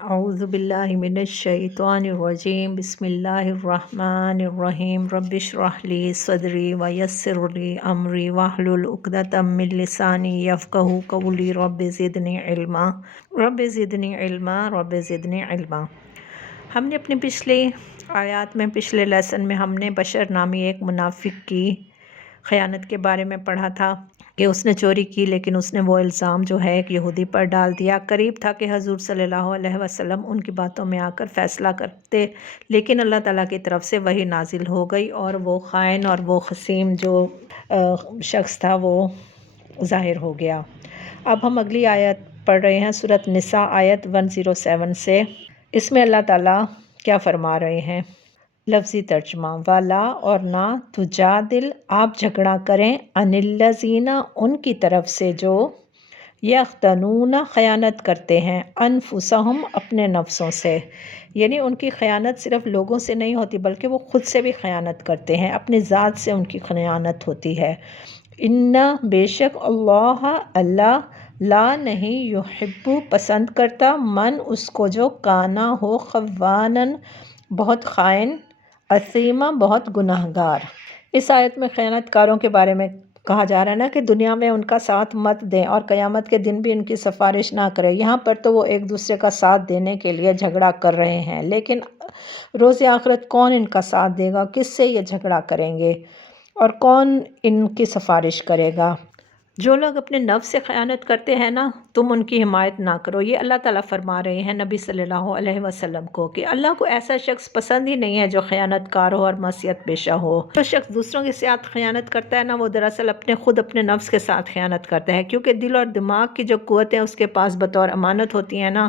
اعوذ باللہ من الشیطان الرجیم بسم اللہ الرحمن الرحیم رب اشرح لی صدری ویسر لی امری واحلل عقدۃ من لسانی یفقہوا قولی رب زدنی علما رب زدنی علما رب زدنی علما۔ ہم نے اپنی پچھلی آیات میں پچھلے لیسن میں ہم نے بشر نامی ایک منافق کی خیانت کے بارے میں پڑھا تھا کہ اس نے چوری کی، لیکن اس نے وہ الزام جو ہے ایک یہودی پر ڈال دیا۔ قریب تھا کہ حضور صلی اللہ علیہ وسلم ان کی باتوں میں آ کر فیصلہ کرتے، لیکن اللہ تعالیٰ کی طرف سے وحی نازل ہو گئی اور وہ خائن اور وہ خصیم جو شخص تھا وہ ظاہر ہو گیا۔ اب ہم اگلی آیت پڑھ رہے ہیں، سورۃ نساء آیت 107 سے۔ اس میں اللہ تعالیٰ کیا فرما رہے ہیں؟ لفظی ترجمہ: والا اور نہ تجادل، آپ جھگڑا کریں، عن الذین، ان کی طرف سے جو یختنون، خیانت کرتے ہیں، انفسہم، اپنے نفسوں سے، یعنی ان کی خیانت صرف لوگوں سے نہیں ہوتی بلکہ وہ خود سے بھی خیانت کرتے ہیں، اپنی ذات سے ان کی خیانت ہوتی ہے۔ ان، بے شک، اللہ لا نہیں، یحب، پسند کرتا، من، اس کو جو کانا ہو، خوانن، بہت خائن، اثیما، بہت گناہ گار۔ اس آیت میں خیانت کاروں کے بارے میں کہا جا رہا ہے نا کہ دنیا میں ان کا ساتھ مت دیں اور قیامت کے دن بھی ان کی سفارش نہ کریں۔ یہاں پر تو وہ ایک دوسرے کا ساتھ دینے کے لیے جھگڑا کر رہے ہیں، لیکن روز آخرت کون ان کا ساتھ دے گا؟ کس سے یہ جھگڑا کریں گے اور کون ان کی سفارش کرے گا؟ جو لوگ اپنے نفس سے خیانت کرتے ہیں نا، تم ان کی حمایت نہ کرو۔ یہ اللہ تعالیٰ فرما رہے ہیں نبی صلی اللہ علیہ وسلم کو کہ اللہ کو ایسا شخص پسند ہی نہیں ہے جو خیانت کار ہو اور معصیت پیشہ ہو۔ جو شخص دوسروں کے ساتھ خیانت کرتا ہے نا، وہ دراصل اپنے نفس کے ساتھ خیانت کرتا ہے، کیونکہ دل اور دماغ کی جو قوتیں اس کے پاس بطور امانت ہوتی ہیں نا،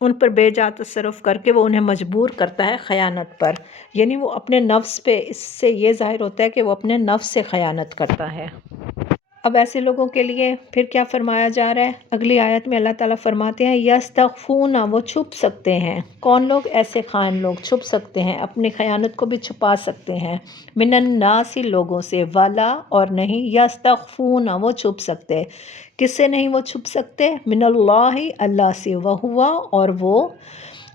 ان پر بے جا تصرف کر کے وہ انہیں مجبور کرتا ہے خیانت پر، یعنی وہ اپنے نفس پہ، اس سے یہ ظاہر ہوتا ہے کہ وہ اپنے نفس سے خیانت کرتا ہے۔ اب ایسے لوگوں کے لیے پھر کیا فرمایا جا رہا ہے؟ اگلی آیت میں اللہ تعالیٰ فرماتے ہیں یستخفون، وہ چھپ سکتے ہیں۔ کون لوگ؟ ایسے خائن لوگ چھپ سکتے ہیں، اپنی خیانت کو بھی چھپا سکتے ہیں، من الناس، لوگوں سے، والا اور نہیں، یستخفون، وہ چھپ سکتے، کس سے نہیں وہ چھپ سکتے؟ من اللہ، اللہ سے، وہو، اور وہ،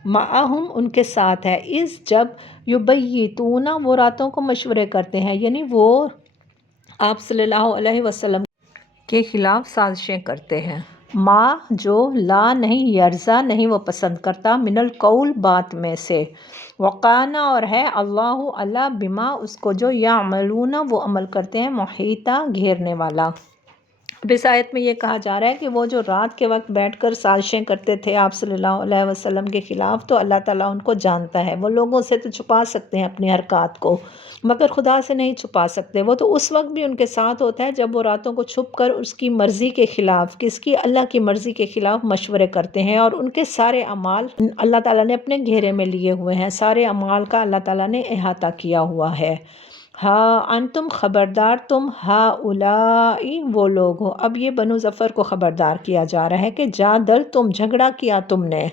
معہم، ان کے ساتھ ہے، اس، جب، یبیتون، وہ راتوں کو مشورے کرتے ہیں، یعنی وہ آپ صلی اللہ علیہ وسلم کے خلاف سازشیں کرتے ہیں۔ ما، جو، لا نہیں، یرضا، نہیں وہ پسند کرتا، من القول، بات میں سے، وقانا، اور ہے، اللہ بما، اس کو جو، یعملون، وہ عمل کرتے ہیں، محیطہ، گھیرنے والا۔ اب اس آیت میں یہ کہا جا رہا ہے کہ وہ جو رات کے وقت بیٹھ کر سازشیں کرتے تھے آپ صلی اللہ علیہ وسلم کے خلاف، تو اللہ تعالیٰ ان کو جانتا ہے۔ وہ لوگوں سے تو چھپا سکتے ہیں اپنی حرکات کو، مگر خدا سے نہیں چھپا سکتے۔ وہ تو اس وقت بھی ان کے ساتھ ہوتا ہے جب وہ راتوں کو چھپ کر اس کی مرضی کے خلاف، کس کی؟ اللہ کی مرضی کے خلاف مشورے کرتے ہیں، اور ان کے سارے اعمال اللہ تعالیٰ نے اپنے گھیرے میں لیے ہوئے ہیں، سارے اعمال کا اللہ تعالیٰ نے احاطہ کیا ہوا ہے۔ ہاں انتم، خبردار تم، ہؤلائی، وہ لوگ ہو۔ اب یہ بنو ظفر کو خبردار کیا جا رہا ہے کہ جادل تم، جھگڑا کیا تم نے،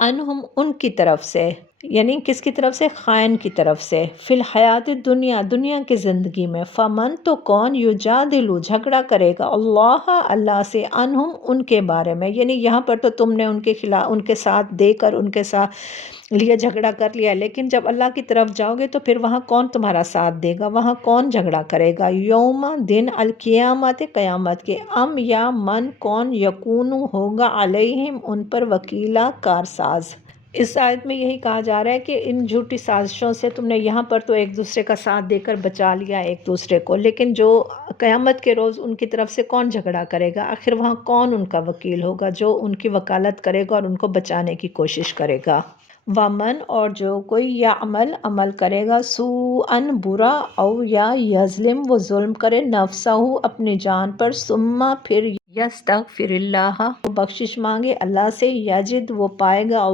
انہم، ان کی طرف سے، یعنی کس کی طرف سے؟ خائن کی طرف سے، فی الحیات دنیا، دنیا کی زندگی میں، فمن، تو کون، یجادل، جھگڑا کرے گا، اللہ سے، انہم، ان کے بارے میں، یعنی یہاں پر تو تم نے ان کے خلاف، ان کے ساتھ دے کر ان کے ساتھ لیے جھگڑا کر لیا، لیکن جب اللہ کی طرف جاؤ گے تو پھر وہاں کون تمہارا ساتھ دے گا؟ وہاں کون جھگڑا کرے گا؟ یوم، دن، القیامت، قیامت کے، ام، یا من، کون، یکون، ہوگا، علیہم، ان پر، وکیلا، کارساز۔ اس آیت میں یہی کہا جا رہا ہے کہ ان جھوٹی سازشوں سے تم نے یہاں پر تو ایک دوسرے کا ساتھ دے کر بچا لیا ایک دوسرے کو، لیکن جو قیامت کے روز ان کی طرف سے کون جھگڑا کرے گا؟ آخر وہاں کون ان کا وکیل ہوگا جو ان کی وکالت کرے گا اور ان کو بچانے کی کوشش کرے گا؟ ومن، اور جو کوئی، یعمل، عمل کرے گا، سوءً، برا، او یا یظلم، وہ ظلم کرے، نفسہ، اپنی جان پر، ثم، پھر، یستغفر اللہ، وہ بخشش مانگے اللہ سے، یجد، وہ پائے گا،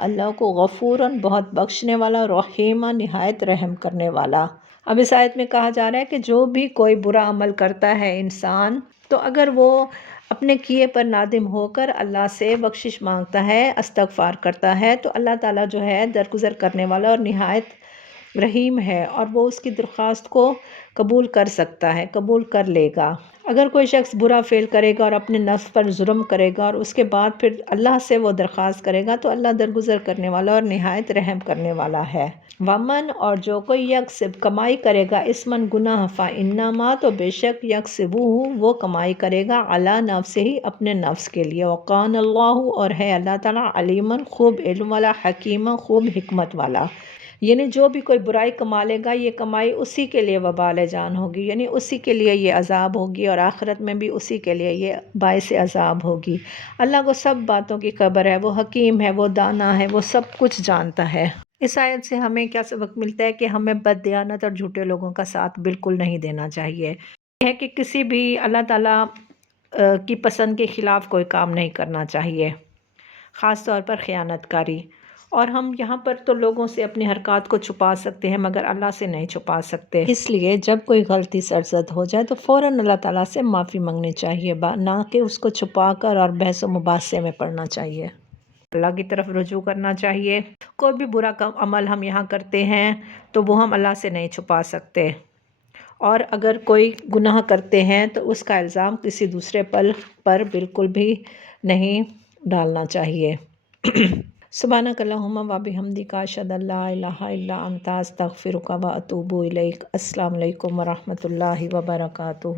اللہ کو، غفوراً، بہت بخشنے والا، رحیماً، نہایت رحم کرنے والا۔ اب اس آیت میں کہا جا رہا ہے کہ جو بھی کوئی برا عمل کرتا ہے انسان، تو اگر وہ اپنے کیے پر نادم ہو کر اللہ سے بخشش مانگتا ہے، استغفار کرتا ہے، تو اللہ تعالیٰ جو ہے درگزر کرنے والا اور نہایت رحیم ہے، اور وہ اس کی درخواست کو قبول کر سکتا ہے، قبول کر لے گا۔ اگر کوئی شخص برا فعل کرے گا اور اپنے نفس پر ظلم کرے گا اور اس کے بعد پھر اللہ سے وہ درخواست کرے گا تو اللہ درگزر کرنے والا اور نہایت رحم کرنے والا ہے۔ ومن اور جو کوئی یکسب کمائی کرے گا اسمن گناہ فانما تو بے شک یکسبہ وہ کمائی کرے گا علی نفسہ ہی اپنے نفس کے لیے، وقان اللہ اور ہے اللہ تعالیٰ علیماً خوب علم والا، حکیماً خوب حکمت والا۔ یعنی جو بھی کوئی برائی کما لے گا یہ کمائی اسی کے لیے وبال جان ہوگی، یعنی اسی کے لیے یہ عذاب ہوگی اور آخرت میں بھی اسی کے لیے یہ باعث عذاب ہوگی۔ اللہ کو سب باتوں کی خبر ہے، وہ حکیم ہے، وہ دانا ہے، وہ سب کچھ جانتا ہے۔ اس آیت سے ہمیں کیا سبق ملتا ہے کہ ہمیں بد دیانت اور جھوٹے لوگوں کا ساتھ بالکل نہیں دینا چاہیے۔ یہ ہے کہ کسی بھی اللہ تعالیٰ کی پسند کے خلاف کوئی کام نہیں کرنا چاہیے، خاص طور پر خیانت کاری۔ اور ہم یہاں پر تو لوگوں سے اپنی حرکات کو چھپا سکتے ہیں مگر اللہ سے نہیں چھپا سکتے، اس لیے جب کوئی غلطی سرزد ہو جائے تو فوراً اللہ تعالیٰ سے معافی مانگنی چاہیے، نہ کہ اس کو چھپا کر اور بحث و مباحثے میں پڑنا چاہیے۔ اللہ کی طرف رجوع کرنا چاہیے۔ کوئی بھی برا عمل ہم یہاں کرتے ہیں تو وہ ہم اللہ سے نہیں چھپا سکتے، اور اگر کوئی گناہ کرتے ہیں تو اس کا الزام کسی دوسرے پر بالکل بھی نہیں ڈالنا چاہیے۔ سبحانک اللہم و بحمدک اشہد ان لا الہ الا انت استغفرک و اتوب الیک۔ السلام علیکم ورحمۃ اللہ وبرکاتہ۔